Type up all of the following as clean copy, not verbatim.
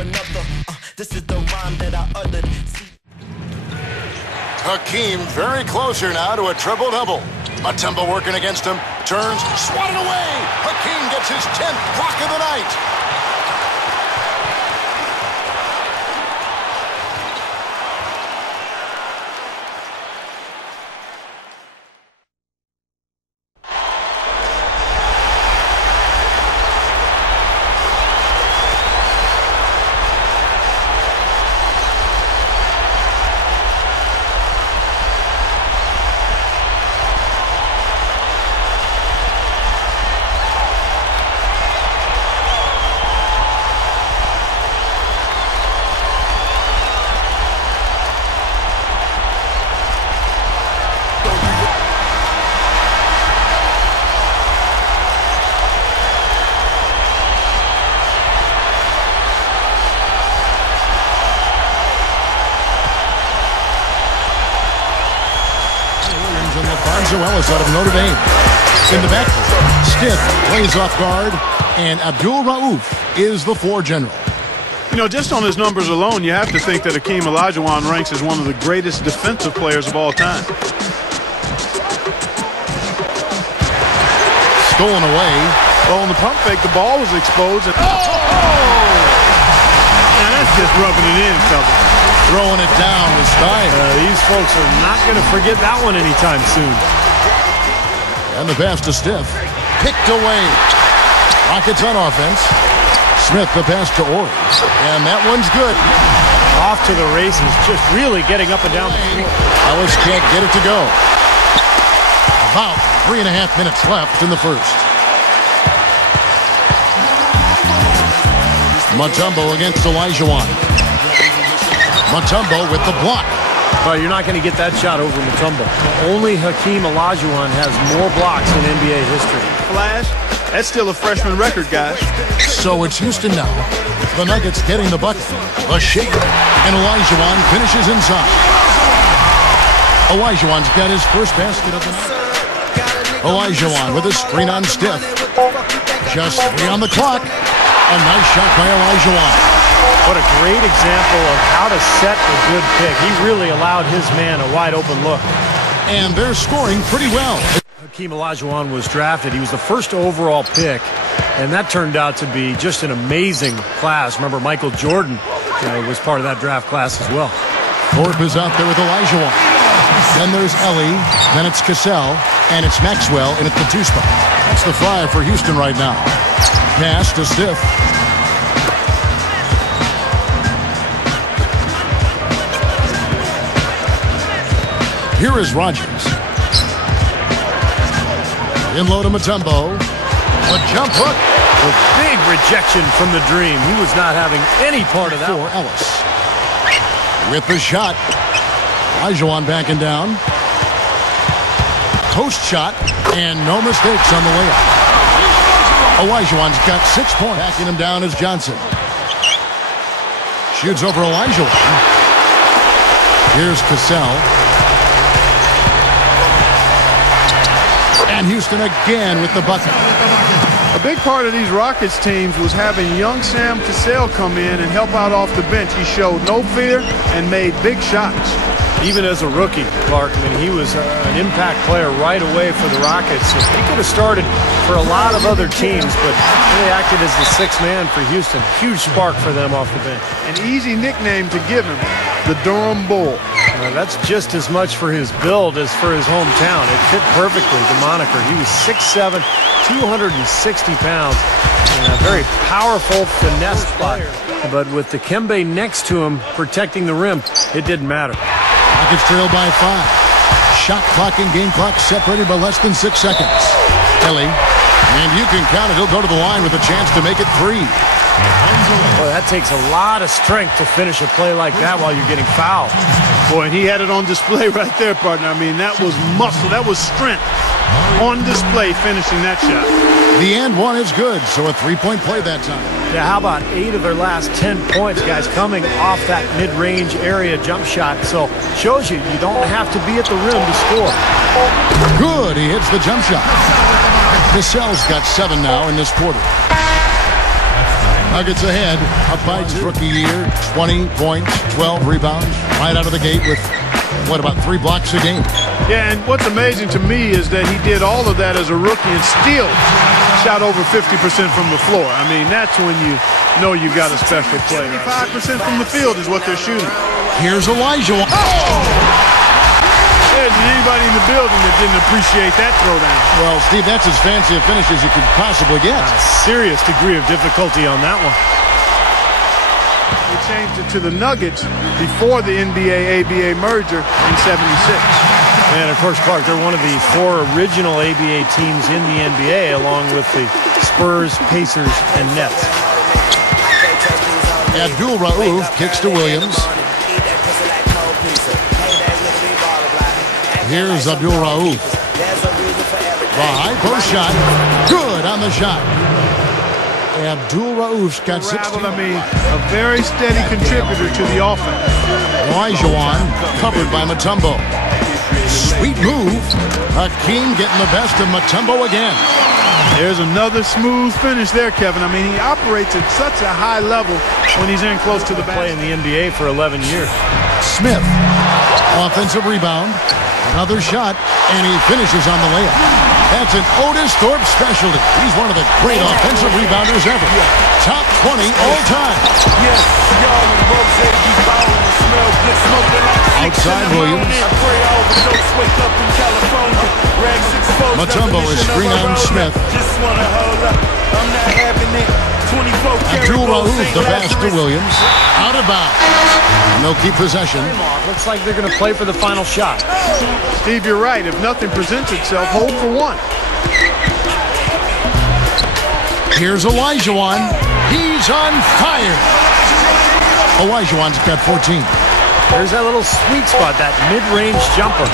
another. This is the rhyme that I uttered. Hakeem very close here now to a triple-double. Mutumbo working against him. Turns, swatted away. Hakeem gets his 10th block of the night. Ellis out of Notre Dame. In the backcourt, Stiff plays off guard, and Abdul-Rauf is the floor general. You know, just on his numbers alone, you have to think that Hakeem Olajuwon ranks as one of the greatest defensive players of all time. Stolen away. Well, on the pump fake, the ball was exposed. And now that's just rubbing it in, fella. Throwing it down with style. These folks are not going to forget that one anytime soon. And the pass to Stiff. Picked away. Rockets on offense. Smith the pass to Ori. And that one's good. Off to the races, just really getting up and down the floor. Ellis can't get it to go. About 3.5 minutes left in the first. Mutumbo against Olajuwon. Mutumbo with the block. Well, you're not going to get that shot over Mutumbo. Only Hakeem Olajuwon has more blocks in NBA history. Flash, that's still a freshman record, guys. So it's Houston now. The Nuggets getting the bucket. A shake, and Olajuwon finishes inside. Olajuwon's got his first basket of the night. Olajuwon with a screen on Stiff. Just 3 on the clock. A nice shot by Olajuwon. What a great example of how to set a good pick. He really allowed his man a wide open look. And they're scoring pretty well. Hakeem Olajuwon was drafted. He was the first overall pick, and that turned out to be just an amazing class. Remember, Michael Jordan was part of that draft class as well. Thorpe is out there with Olajuwon. Then there's Ellie, then it's Cassell, and it's Maxwell in at the 2 spot. That's the 5 for Houston right now. Pass to Stiff. Here is Rogers. In low to Mutumbo. A jump hook. A big rejection from the dream. He was not having any part of that. For Ellis. With the shot. Olajuwon backing down. Post shot. And no mistakes on the layup. Olajuwon's got 6 points. Backing him down is Johnson. Shoots over Olajuwon. Here's Cassell. And Houston again with the bucket. A big part of these Rockets teams was having young Sam Cassell come in and help out off the bench. He showed no fear and made big shots. Even as a rookie, Clark, I mean, he was an impact player right away for the Rockets. He could have started for a lot of other teams, but really acted as the 6th man for Houston. Huge spark for them off the bench. An easy nickname to give him, the Durham Bull. That's just as much for his build as for his hometown. It fit perfectly, the moniker. He was 6'7", 260 pounds, and a very powerful finesse player. But with Dikembe next to him protecting the rim, it didn't matter. Rockets trail by 5. Shot clock and game clock separated by less than 6 seconds. Kelly, and you can count it. He'll go to the line with a chance to make it 3. Boy, that takes a lot of strength to finish a play like that while you're getting fouled. Boy, and he had it on display right there, partner. I mean, that was muscle. That was strength on display finishing that shot. The and one is good, so a 3-point play that time. Yeah, how about 8 of their last 10 points, guys, coming off that mid-range area jump shot. So shows you don't have to be at the rim to score. Good, he hits the jump shot. Cassell's got 7 now in this quarter. Nuggets ahead, up by 2. Rookie year, 20 points, 12 rebounds, right out of the gate with, what, about 3 blocks a game. Yeah, and what's amazing to me is that he did all of that as a rookie and still shot over 50% from the floor. I mean, that's when you know you got a special player. 75% from the field is what they're shooting. Here's Elijah. There's anybody in the building that didn't appreciate that throwdown. Well, Steve, that's as fancy a finish as you could possibly get. A serious degree of difficulty on that one. They changed it to the Nuggets before the NBA-ABA merger in '76. And, of course, Clark, they're one of the 4 original ABA teams in the NBA, along with the Spurs, Pacers, and Nets. Abdul-Rauf kicks to Williams. Here's Abdul-Rauf. The high post shot. Good on the shot. Abdul-Rauf's got 16. I mean, a very steady contributor to the offense. Elijah covered by Mutumbo. Sweet move. Hakeem getting the best of Mutumbo again. There's another smooth finish there, Kevin. I mean, he operates at such a high level when he's in close to the basket. Playing the NBA for 11 years. Smith, offensive rebound. Another shot, and he finishes on the layup. That's an Otis Thorpe specialty. He's one of the great offensive rebounders ever. Top 20 all time. Outside Williams. Mutumbo is screen on Smith. Abdul-Rauf the pass to Williams. Out of bounds. And they'll keep possession. Looks like they're going to play for the final shot. Steve, you're right. If nothing presents itself, hold for one. Here's Elijah. He's on fire. Elijah's got 14. There's that little sweet spot, that mid-range jumper.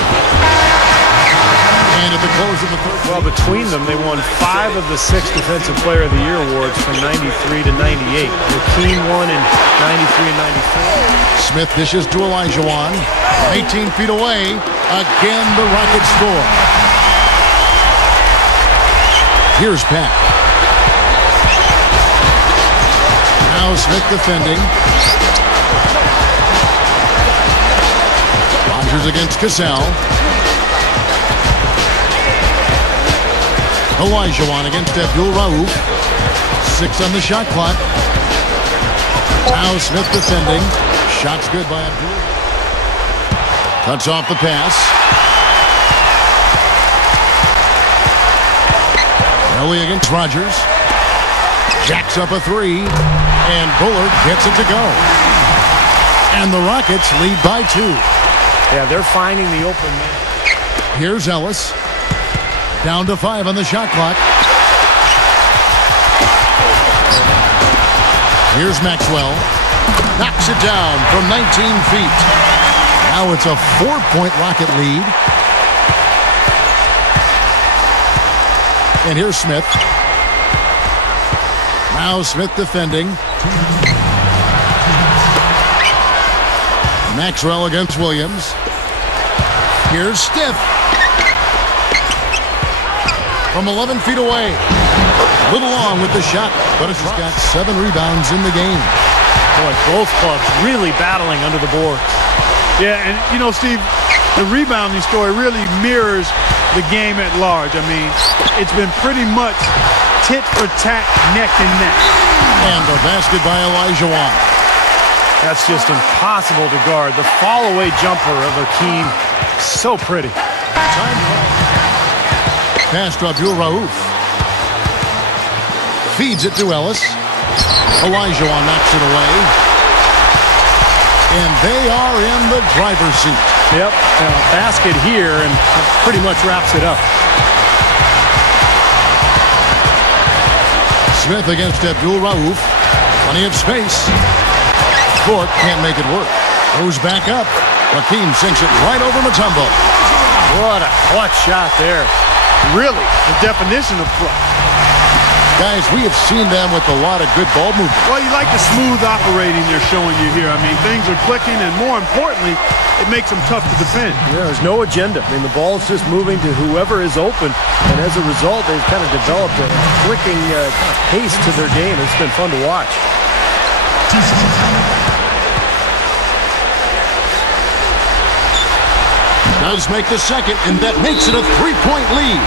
And at the close of the third. Well, between them, they won 5 of the 6 Defensive Player of the Year awards from 93 to 98. Hakeem won in 93 and 94. Smith dishes to Elijah. 18 feet away. Again, the Rockets score. Here's Pat. Now Smith defending. Rogers against Cassell. Elijah against Abdul-Rauf. 6 on the shot clock. Now Smith defending. Shot's good by Abdul. Cuts off the pass. Ellie against Rogers. Jacks up a 3. And Bullard gets it to go. And the Rockets lead by 2. Yeah, they're finding the open man. Here's Ellis. Down to 5 on the shot clock. Here's Maxwell. Knocks it down from 19 feet. Now it's a 4-point Rocket lead. And here's Smith. Now Smith defending. Maxwell against Williams. Here's Stiff. From 11 feet away. A little long with the shot, but he's got 7 rebounds in the game. Boy, both clubs really battling under the board. Yeah, and you know, Steve, the rebounding story really mirrors the game at large. I mean, it's been pretty much tit for tat, neck and neck. And a basket by Elijah. That's just impossible to guard. The fall-away jumper of Hakeem, so pretty. Pass to Abdul-Rauf. Feeds it to Ellis. Elijah knocks it away. And they are in the driver's seat. Yep, basket here and pretty much wraps it up. Smith against Abdul-Rauf. Plenty of space. Thorpe can't make it work. Goes back up. Hakeem sinks it right over Mutumbo. What a clutch shot there. Really, the definition of clutch. Guys, we have seen them with a lot of good ball movement. Well, you like the smooth operating they're showing you here. I mean, things are clicking, and more importantly, it makes them tough to defend. Yeah, there's no agenda. I mean, the ball's just moving to whoever is open, and as a result, they've kind of developed a clicking pace to their game. It's been fun to watch. Does make the second, and that makes it a 3-point lead.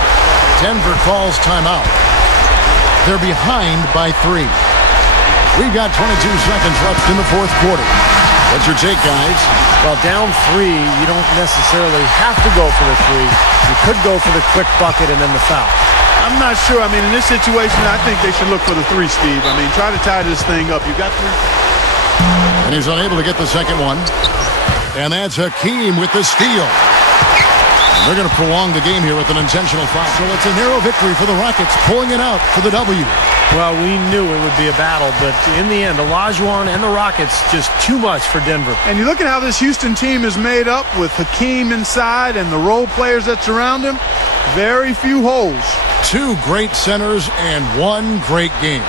Denver calls timeout. They're behind by 3. We've got 22 seconds left in the fourth quarter. What's your take, guys? Well, down 3, you don't necessarily have to go for the 3. You could go for the quick bucket and then the foul. I'm not sure. I mean, in this situation, I think they should look for the 3, Steve. I mean, try to tie this thing up. You got 3. And he's unable to get the second one. And that's Hakeem with the steal. They're going to prolong the game here with an intentional foul. So it's a narrow victory for the Rockets, pulling it out for the W. Well, we knew it would be a battle, but in the end, Olajuwon and the Rockets, just too much for Denver. And you look at how this Houston team is made up with Hakeem inside and the role players that surround him. Very few holes. 2 great centers and 1 great game.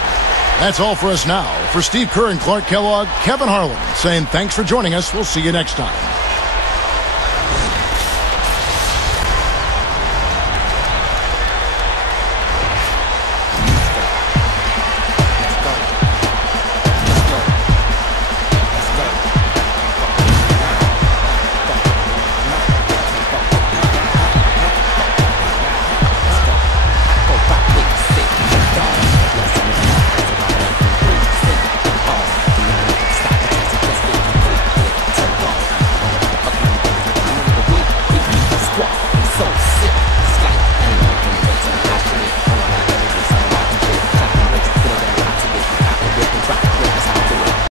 That's all for us now. For Steve Kerr and Clark Kellogg, Kevin Harlan saying thanks for joining us. We'll see you next time.